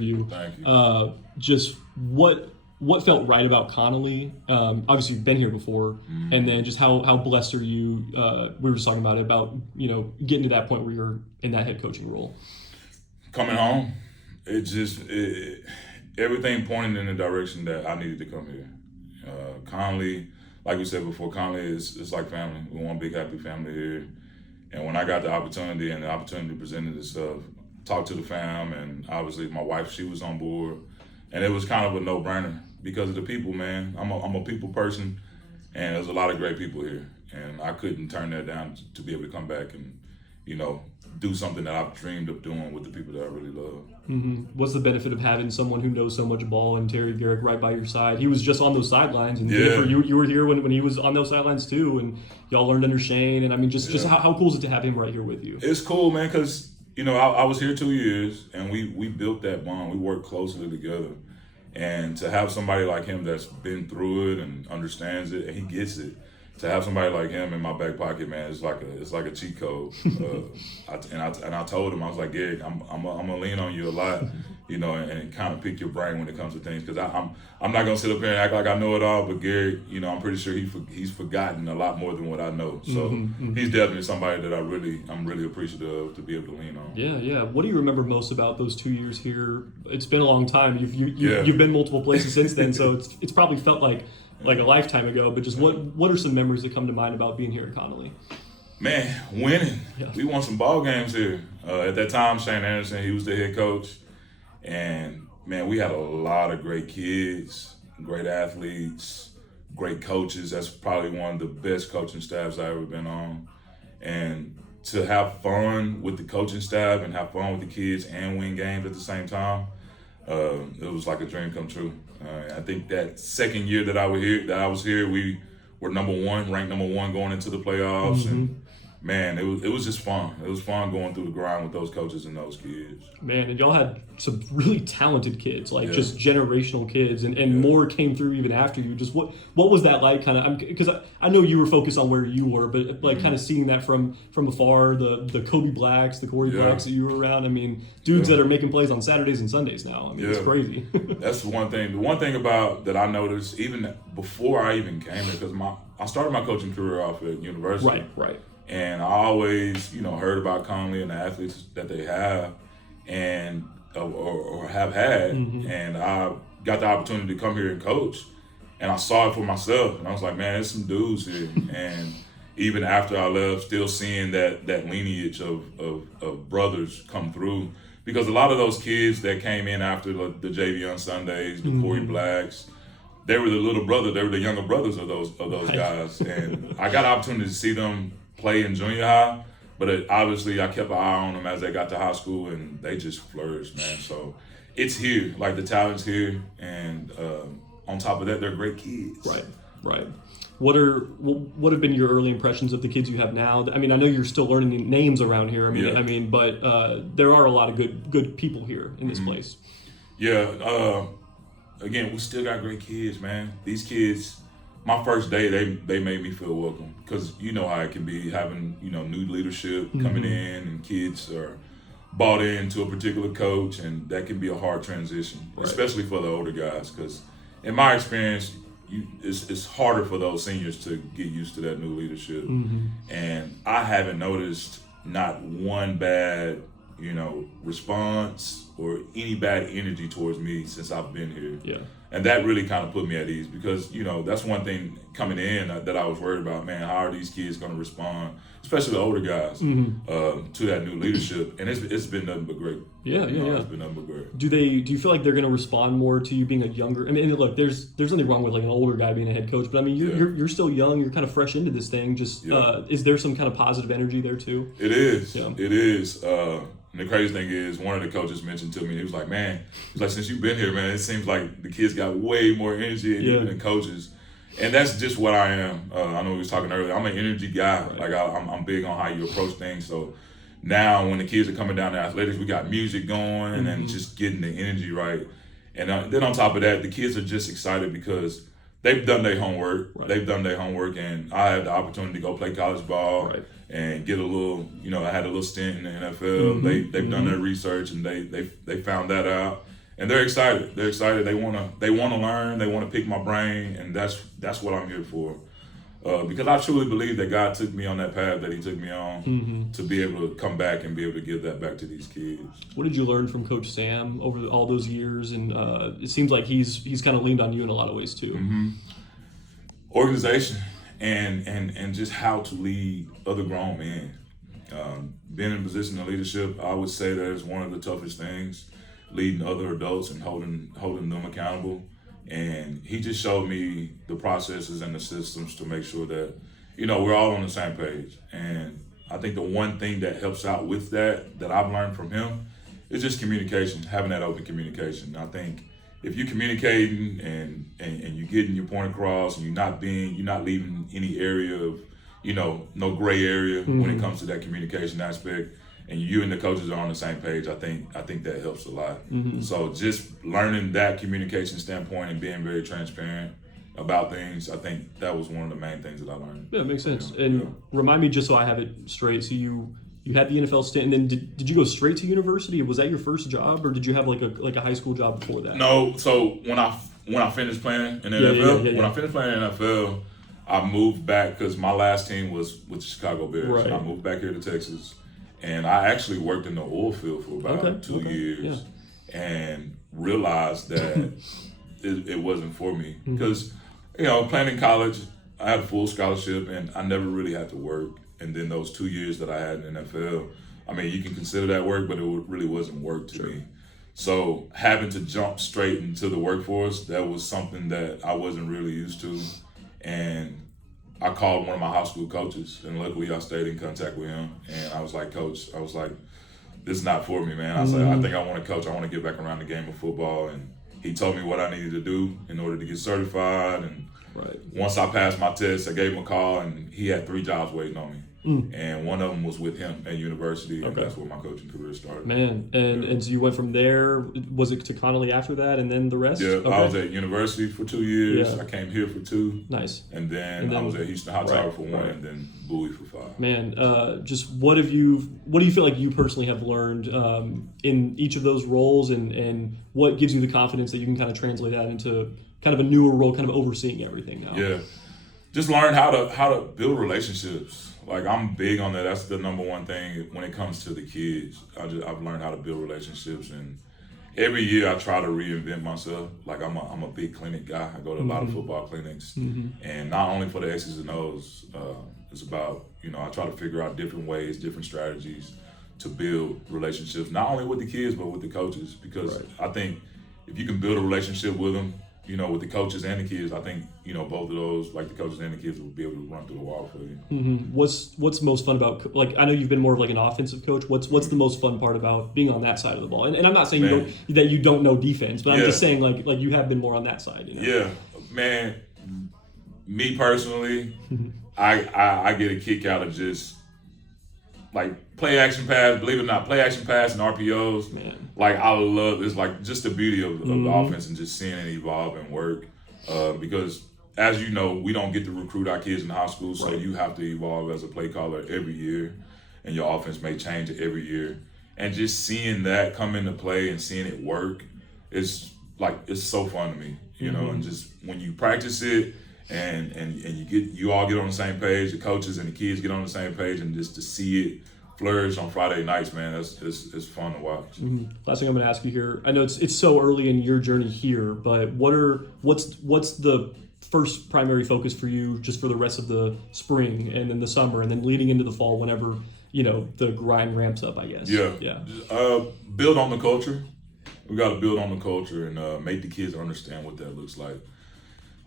you. Thank you. Just what felt right about Connally? Obviously, you've been here before, and then just how blessed are you? We were just talking about it, getting to that point where you're in that head coaching role. Coming home, everything pointed in the direction that I needed to come here. Connally, like we said before, Connally is like family. We're one big happy family here. And when I got the opportunity and the opportunity presented itself, talked to the fam, and obviously my wife, she was on board. And it was kind of a no-brainer because of the people, man. I'm a people person, and there's a lot of great people here. And I couldn't turn that down to be able to come back and, do something that I've dreamed of doing with the people that I really love. Mm-hmm. What's the benefit of having someone who knows so much ball and Terry Garrick right by your side? He was just on those sidelines, and Jennifer, you were here when he was on those sidelines too, and y'all learned under Shane. And I mean, just how cool is it to have him right here with you? It's cool, man, because I was here 2 years, and we built that bond. We worked closely together, and to have somebody like him that's been through it and understands it, and he gets it. To have somebody like him in my back pocket, man, it's like a cheat code. I told him, I was like, Gary, I'm gonna lean on you a lot, and kind of pick your brain when it comes to things, because I'm not gonna sit up here and act like I know it all, but Gary, I'm pretty sure he's forgotten a lot more than what I know. So he's definitely somebody that I'm really appreciative of to be able to lean on. Yeah. What do you remember most about those 2 years here? It's been a long time. You've been multiple places since then, so it's probably felt like a lifetime ago, but just what are some memories that come to mind about being here at Connally? Man, winning. Yeah. We won some ball games here. At that time, Shane Anderson, he was the head coach. And, man, we had a lot of great kids, great athletes, great coaches. That's probably one of the best coaching staffs I've ever been on. And to have fun with the coaching staff and have fun with the kids and win games at the same time, it was like a dream come true. I think that second year that I was here, we were ranked number one going into the playoffs, and man, it was just fun. It was fun going through the grind with those coaches and those kids. Man, and y'all had some really talented kids, just generational kids, and more came through even after you. Just what was that like? Kind of, because I know you were focused on where you were, but kind of seeing that from afar, the Kobe Blacks, the Corey Blacks that you were around. I mean, dudes that are making plays on Saturdays and Sundays now. I mean, it's crazy. That's the one thing. The one thing about that I noticed even before I even came here, because I started my coaching career off at university. Right. And I always, heard about Connally and the athletes that they have and or have had. And I got the opportunity to come here and coach. And I saw it for myself. And I was like, man, there's some dudes here. And even after I left, still seeing that lineage of brothers come through. Because a lot of those kids that came in after the JV on Sundays, the Corey Blacks, they were the little brother. They were the younger brothers of those guys. And I got the opportunity to see them play in junior high, but obviously I kept an eye on them as they got to high school, and they just flourished, man. So it's here, like the talent's here, and on top of that, they're great kids. Right. What have been your early impressions of the kids you have now? I mean, I know you're still learning names around here. But there are a lot of good people here in this place. Yeah. Again, we still got great kids, man. These kids. My first day, they made me feel welcome, because you know how it can be having new leadership coming in, and kids are bought into a particular coach, and that can be a hard transition, especially for the older guys. Because in my experience, it's harder for those seniors to get used to that new leadership, and I haven't noticed not one bad response or any bad energy towards me since I've been here. Yeah. And that really kind of put me at ease, because, that's one thing coming in that I was worried about, man, how are these kids going to respond, especially the older guys, to that new leadership. And it's been nothing but great. Yeah. It's been nothing but great. Do you feel like they're going to respond more to you being a younger, look, there's nothing wrong with like an older guy being a head coach, but I mean, you're still young, you're kind of fresh into this thing. Is there some kind of positive energy there too? It is. Yeah. It is. And the crazy thing is, one of the coaches mentioned to me, he was like, since you've been here, man, it seems like the kids got way more energy even than coaches. And that's just what I am. I know we was talking earlier. I'm an energy guy. Right. Like I'm big on how you approach things. So now when the kids are coming down to athletics, we got music going and just getting the energy right. And then on top of that, the kids are just excited because they've done their homework. Right. They've done their homework, and I had the opportunity to go play college ball. Right. And get a little, I had a little stint in the NFL. They've done their research, and they found that out. and they're excited. They're excited. They wanna learn. They wanna pick my brain, and that's what I'm here for. Because I truly believe that God took me on that path that He took me on to be able to come back and be able to give that back to these kids. What did you learn from Coach Sam over all those years? And it seems like he's kind of leaned on you in a lot of ways too. Organization and just how to lead other grown men. Being in a position of leadership, I would say that is one of the toughest things, leading other adults and holding them accountable. And he just showed me the processes and the systems to make sure that, we're all on the same page. And I think the one thing that helps out with that I've learned from him is just communication, having that open communication. I think if you're communicating and you're getting your point across and you're not leaving any area of, no gray area when it comes to that communication aspect, and you and the coaches are on the same page, I think that helps a lot. So just learning that communication standpoint and being very transparent about things, I think that was one of the main things that I learned. Yeah, it makes sense. And remind me, just so I have it straight, so you had the NFL stint, and then did you go straight to university? Was that your first job, or did you have like a high school job before that? No. So when I finished playing in the NFL, when I finished playing in the NFL, I moved back because my last team was with the Chicago Bears. Right. And I moved back here to Texas. And I actually worked in the oil field for about 2 years and realized that it wasn't for me. Because, playing in college, I had a full scholarship and I never really had to work. And then those 2 years that I had in the NFL, I mean, you can consider that work, but it really wasn't work to me. So having to jump straight into the workforce, that was something that I wasn't really used to. And I called one of my high school coaches, and luckily I stayed in contact with him. And I was like, Coach, this is not for me, man. I said, I think I want to coach. I want to get back around the game of football. And he told me what I needed to do in order to get certified. And once I passed my test, I gave him a call, and he had 3 jobs waiting on me. And one of them was with him at university, and that's where my coaching career started. Man, and so you went from there, was it to Connally after that, and then the rest? Yeah, I was at university for 2 years. Yeah. I came here for 2. Nice. And then I was at Houston High Tower for 1, and then Bowie for 5. Man, just what do you feel like you personally have learned in each of those roles, and what gives you the confidence that you can kind of translate that into kind of a newer role, kind of overseeing everything now? Yeah, just learn how to build relationships. Like, I'm big on that. That's the number one thing when it comes to the kids. I've learned how to build relationships, and every year I try to reinvent myself. Like, I'm a big clinic guy. I go to a lot of football clinics, and not only for the X's and O's. It's about, I try to figure out different ways, different strategies to build relationships, not only with the kids but with the coaches. Because I think if you can build a relationship with them, with the coaches and the kids, I think, both of those, like the coaches and the kids, will be able to run through the wall for you. What's most fun about, like, I know you've been more of like an offensive coach. What's the most fun part about being on that side of the ball? And I'm not saying that you don't know defense, but I'm just saying like you have been more on that side. Yeah, man. Me personally, I get a kick out of just like play action pass. Believe it or not, play action pass and RPOs. Man. Like, I love it's like just the beauty of the offense and just seeing it evolve and work. Because as you know, we don't get to recruit our kids in high school, so you have to evolve as a play caller every year, and your offense may change every year. And just seeing that come into play and seeing it work, it's so fun to me, And just when you practice it and you all get on the same page, the coaches and the kids get on the same page, and just to see it flourish on Friday nights, man, it's fun to watch. Last thing I'm going to ask you here, I know it's so early in your journey here, but what's the first primary focus for you just for the rest of the spring and then the summer and then leading into the fall whenever the grind ramps up, I guess? Build on the culture. We got to build on the culture and make the kids understand what that looks like.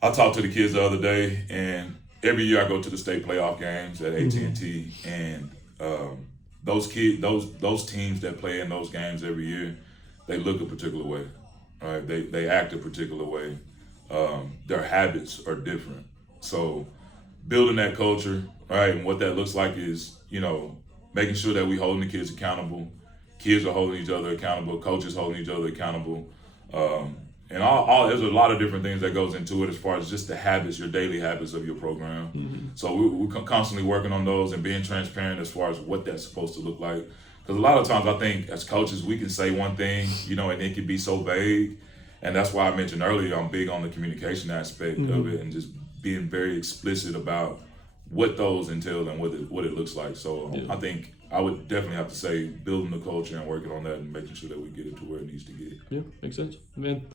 I talked to the kids the other day, and every year I go to the state playoff games at AT&T, and those teams that play in those games every year, they look a particular way, right? They act a particular way. Their habits are different. So building that culture, right, and what that looks like is, making sure that we holding the kids accountable. Kids are holding each other accountable. Coaches holding each other accountable. And all there's a lot of different things that goes into it as far as just the habits, your daily habits of your program. So we're constantly working on those and being transparent as far as what that's supposed to look like. Because a lot of times I think as coaches we can say one thing, you know, and it can be so vague. And that's why I mentioned earlier I'm big on the communication aspect of it and just being very explicit about what those entail and what it looks like. So I think I would definitely have to say building the culture and working on that and making sure that we get it to where it needs to get. Yeah, makes sense. Man,